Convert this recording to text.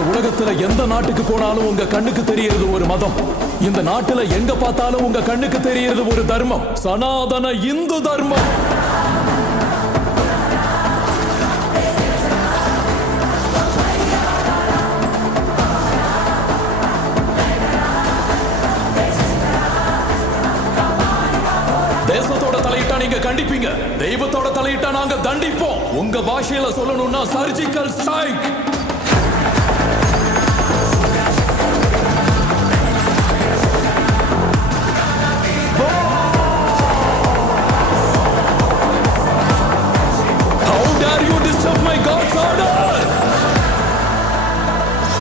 இந்த உலகத்துல எந்த நாட்டுக்கு போனாலும் உங்க கண்ணுக்கு தெரியறது ஒரு மதம். இந்த நாட்டுல எங்க பார்த்தாலும் உங்க கண்ணுக்கு தெரியறது ஒரு தர்மம். சனாதன இந்து தர்மம். தேசத்தோட தலையிட்டா நீங்க கண்டிப்பீங்க, தெய்வத்தோட தலையிட்டா நாங்க தண்டிப்போம். உங்க பாஷையில சொல்லணும்னா சர்ஜிக்கல் ஸ்ட்ரைக்.